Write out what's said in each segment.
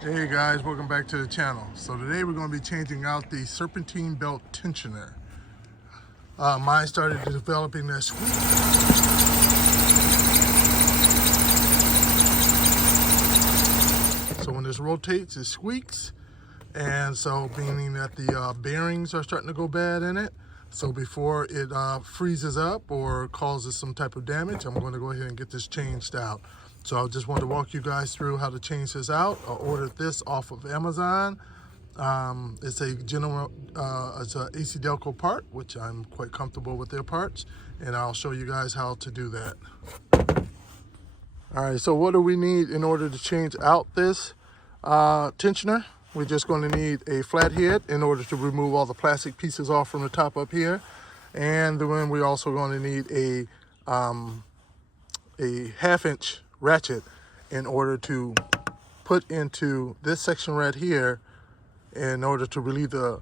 Hey guys, welcome back to the channel. So today we're going to be changing out the serpentine belt tensioner. Mine started developing that squeak. So when this rotates, it squeaks. And so meaning that the bearings are starting to go bad in it. So before it freezes up or causes some type of damage, I'm going to go ahead and get this changed out. So I just wanted to walk you guys through how to change this out. I ordered this off of Amazon. It's a general, it's an AC Delco part, which I'm quite comfortable with their parts, and I'll show you guys how to do that. All right, so what do we need in order to change out this tensioner? We're just going to need a flathead in order to remove all the plastic pieces off from the top up here. And then we're also going to need a 1/2-inch ratchet in order to put into this section right here in order to relieve the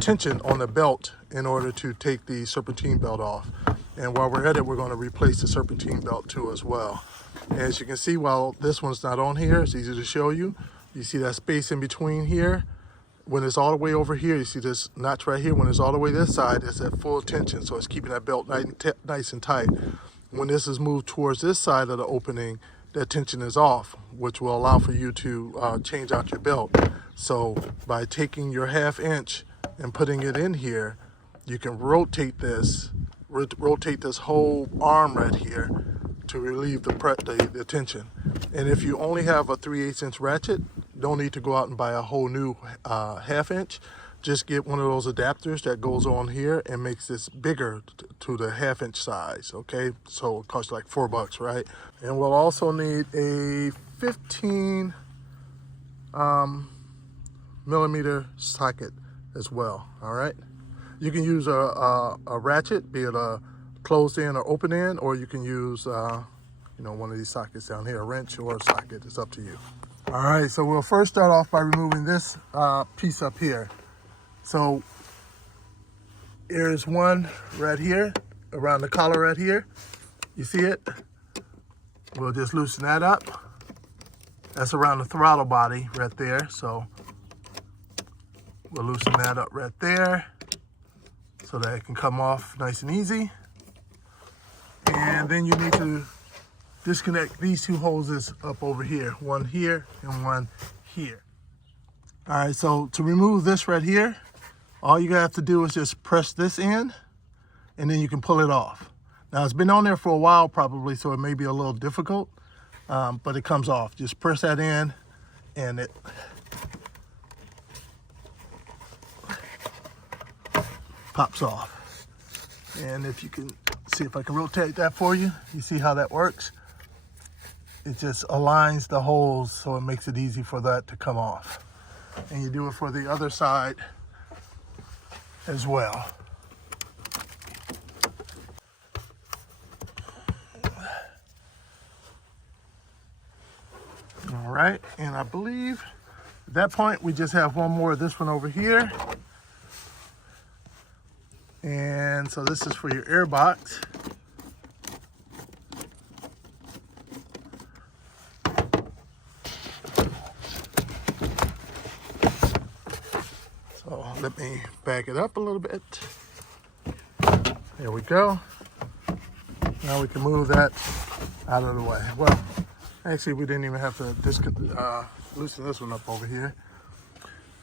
tension on the belt in order to take the serpentine belt off. And while we're at it, we're going to replace the serpentine belt too as well. As you can see, while this one's not on here, it's easy to show you. You see that space in between here? When it's all the way over here, you see this notch right here. When it's all the way this side, it's at full tension, so it's keeping that belt nice and tight. When this is moved towards this side of the opening, that tension is off, which will allow for you to change out your belt. So by taking your 1/2 inch and putting it in here, you can rotate this whole arm right here to relieve the tension. And if you only have a 3/8 inch ratchet, don't need to go out and buy a whole new 1/2 inch. Just get one of those adapters that goes on here and makes this bigger to the 1/2 inch size, okay? So it costs like $4, right? And we'll also need a 15 millimeter socket as well, all right? You can use a ratchet, be it a closed end or open end, or you can use one of these sockets down here, a wrench or a socket, it's up to you. All right, so we'll first start off by removing this piece up here. So here's one right here, around the collar right here. You see it? We'll just loosen that up. That's around the throttle body right there. So we'll loosen that up right there so that it can come off nice and easy. And then you need to disconnect these two hoses up over here, one here and one here. All right, so to remove this right here, all you have to do is just press this in and then you can pull it off. Now it's been on there for a while probably, so it may be a little difficult, but it comes off. Just press that in and it pops off. And if you can see, if I can rotate that for you, you see how that works? It just aligns the holes so it makes it easy for that to come off. And you do it for the other side as well. All right, and I believe at that point we just have one more of this one over here. And so this is for your air box. So let me back it up a little bit. There we go. Now we can move that out of the way. Well, actually we didn't even have to loosen this one up over here.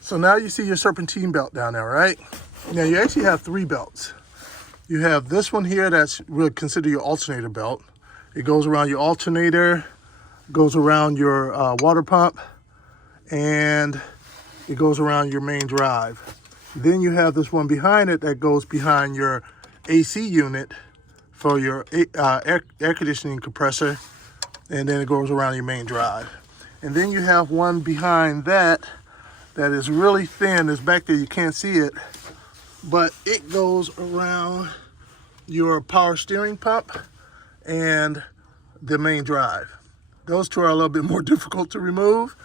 So now you see your serpentine belt down there, right? Now you actually have 3 belts. You have this one here that's really considered your alternator belt. It goes around your alternator, goes around your water pump, and it goes around your main drive. Then you have this one behind it that goes behind your AC unit for your air conditioning compressor, and then it goes around your main drive. And then you have one behind that that is really thin. It's back there, you can't see it, but it goes around your power steering pump and the main drive. Those two are a little bit more difficult to remove,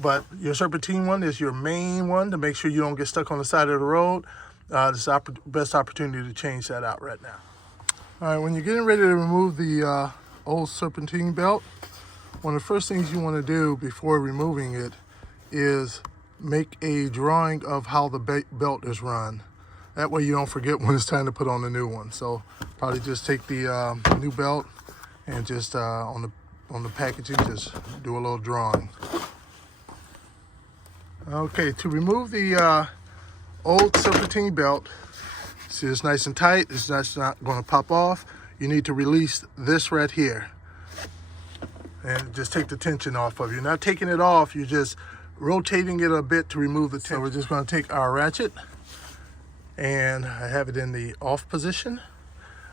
but your serpentine one is your main one to make sure you don't get stuck on the side of the road. This is the best opportunity to change that out right now. All right, when you're getting ready to remove the old serpentine belt, one of the first things you want to do before removing it is make a drawing of how the belt is run. That way you don't forget when it's time to put on the new one. So probably just take the new belt and just on the packaging, just do a little drawing. Okay, to remove the old Serpentine belt, see it's nice and tight, it's not going to pop off. You need to release this right here and just take the tension off of it. You're not taking it off, you're just rotating it a bit to remove the tension. So we're just going to take our ratchet, and I have it in the off position.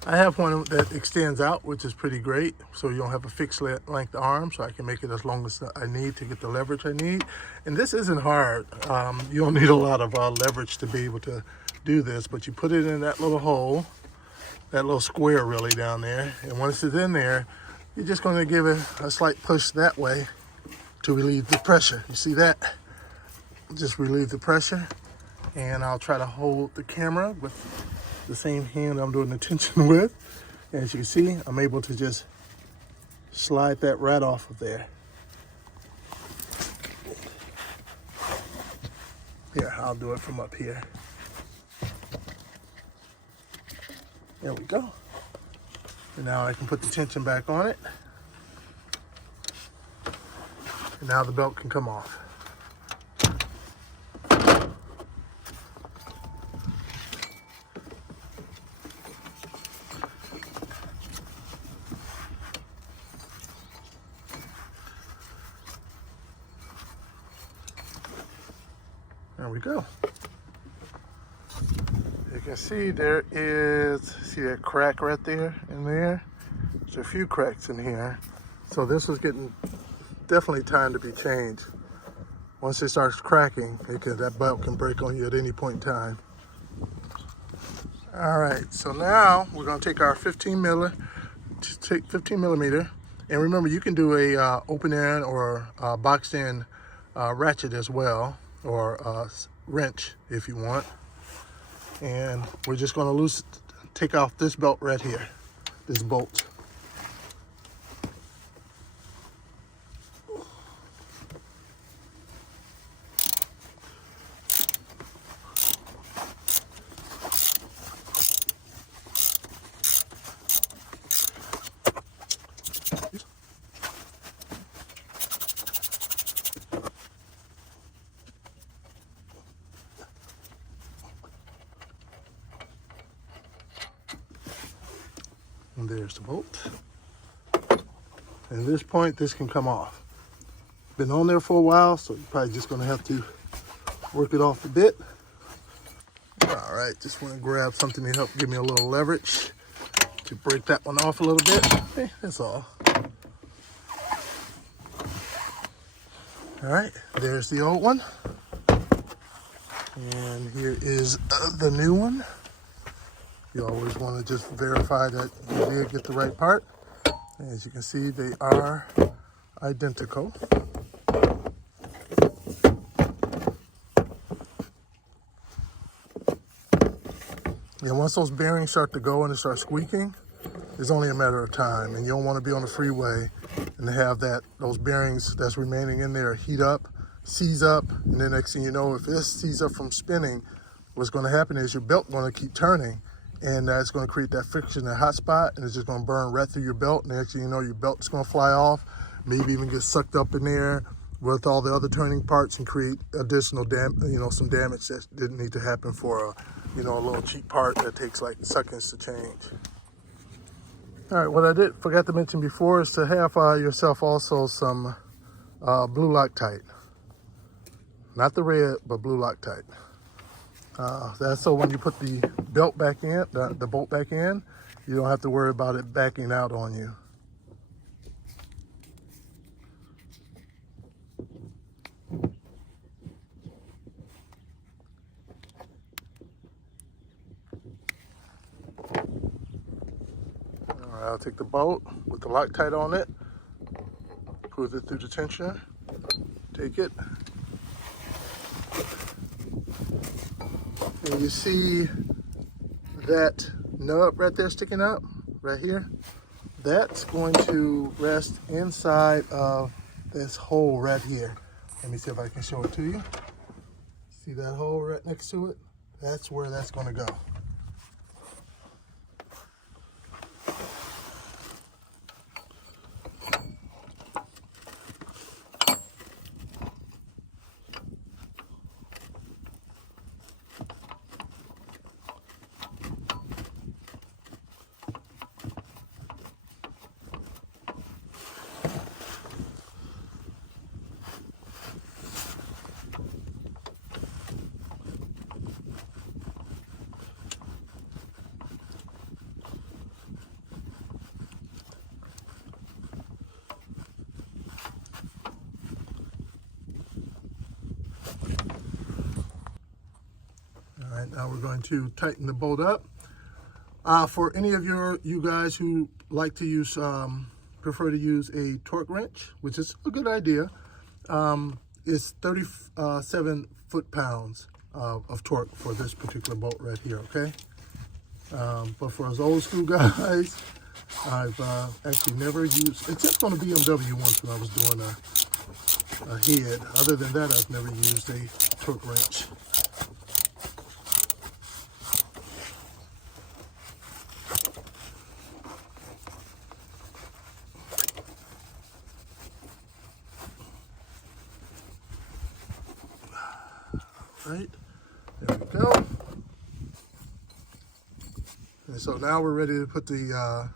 I have one that extends out, which is pretty great, so you don't have a fixed length arm, so I can make it as long as I need to get the leverage I need. And this isn't hard. You don't need a lot of leverage to be able to do this, but you put it in that little hole, that little square really down there, and once it's in there, you're just going to give it a slight push that way to relieve the pressure. You see that? Just relieve the pressure, and I'll try to hold the camera with the same hand I'm doing the tension with. As you can see, I'm able to just slide that right off of there. Here, I'll do it from up here. There we go. And now I can put the tension back on it. And now the belt can come off. There we go. You can see there is, see that crack right there in there? There's a few cracks in here. So this is getting definitely time to be changed. Once it starts cracking, that belt can break on you at any point in time. All right, so now we're gonna take our 15 millimeter, and remember you can do a open end or boxed in ratchet as well, or wrench if you want. And we're just going to take off this belt right here, this bolt. And there's the bolt. And at this point, this can come off. Been on there for a while, so you're probably just gonna have to work it off a bit. All right, just wanna grab something to help give me a little leverage to break that one off a little bit. Okay, that's all. All right, there's the old one. And here is the new one. You always want to just verify that you did get the right part. As you can see, they are identical. And once those bearings start to go and they start squeaking, it's only a matter of time. And you don't want to be on the freeway and have those bearings that's remaining in there heat up, seize up, and then next thing you know, if this seizes up from spinning, what's going to happen is your belt going to keep turning. And that's going to create that friction, that hot spot, and it's just going to burn right through your belt. And next thing you know, your belt is going to fly off, maybe even get sucked up in there with all the other turning parts and create additional some damage that didn't need to happen for a little cheap part that takes like seconds to change. All right, what I forgot to mention before is to have yourself also some blue Loctite. Not the red, but blue Loctite. That's so when you put the belt back in, the bolt back in, you don't have to worry about it backing out on you. All right, I'll take the bolt with the Loctite on it, put it through the tensioner, take it. And you see that nub right there sticking up, right here? That's going to rest inside of this hole right here. Let me see if I can show it to you. See that hole right next to it? That's where that's going to go. All right, now we're going to tighten the bolt up. For any of you guys who like to use, prefer to use a torque wrench, which is a good idea, it's 37 foot-pounds of torque for this particular bolt right here, okay? But for us old school guys, I've actually never used, except on a BMW once when I was doing a head. Other than that, I've never used a torque wrench. Right, there we go. And so now we're ready to put the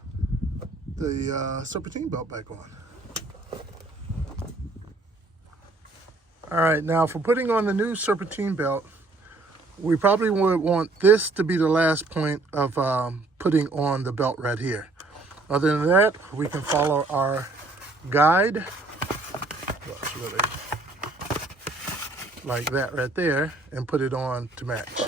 serpentine belt back on. All right, now for putting on the new serpentine belt, we probably would want this to be the last point of putting on the belt right here. Other than that, we can follow our guide. Well, it's really like that right there, and put it on to match.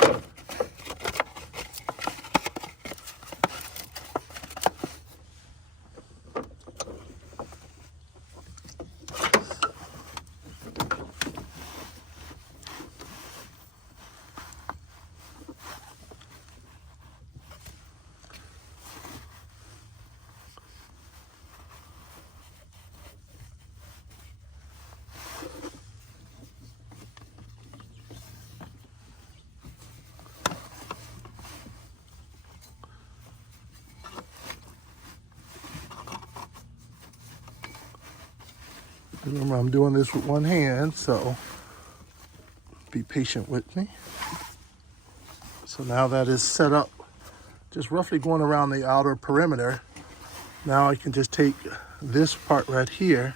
Remember, I'm doing this with one hand, so be patient with me. So now that is set up, just roughly going around the outer perimeter, now I can just take this part right here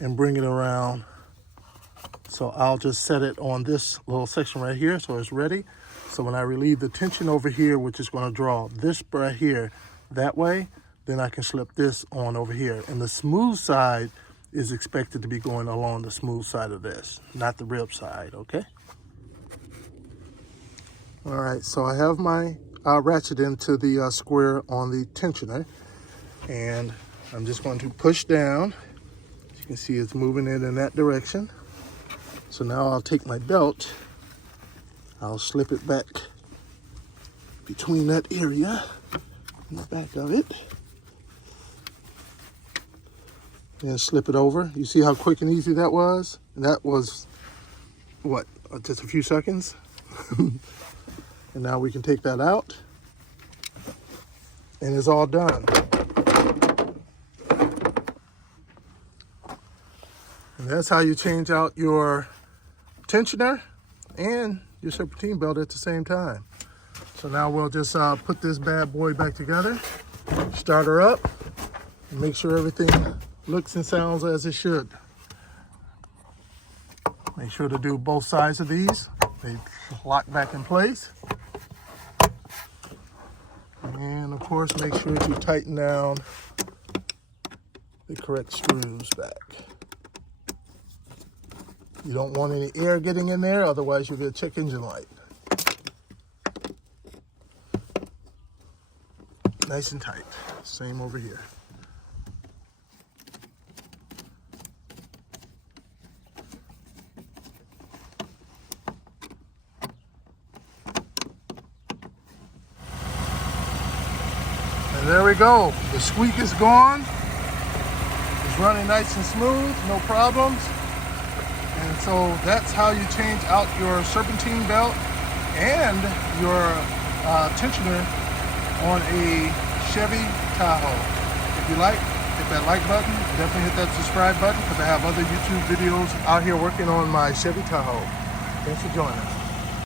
and bring it around. So I'll just set it on this little section right here so it's ready. So when I relieve the tension over here, which is going to draw this right here that way, then I can slip this on over here. And the smooth side is expected to be going along the smooth side of this, not the rib side, okay? All right, so I have my ratchet into the square on the tensioner, and I'm just going to push down. As you can see, it's moving it in that direction. So now I'll take my belt, I'll slip it back between that area and the back of it, and slip it over. You see how quick and easy that was? And that was, what, just a few seconds? And now we can take that out, and it's all done. And that's how you change out your tensioner and your serpentine belt at the same time. So now we'll just put this bad boy back together, start her up, and make sure everything looks and sounds as it should. Make sure to do both sides of these. They lock back in place. And of course, make sure to tighten down the correct screws back. You don't want any air getting in there, otherwise you'll get a check engine light. Nice and tight. Same over here. And there we go. The squeak is gone. It's running nice and smooth, no problems. And so that's how you change out your serpentine belt and your tensioner on a Chevy Tahoe. If you like, hit that like button. Definitely hit that subscribe button because I have other YouTube videos out here working on my Chevy Tahoe. Thanks for joining us.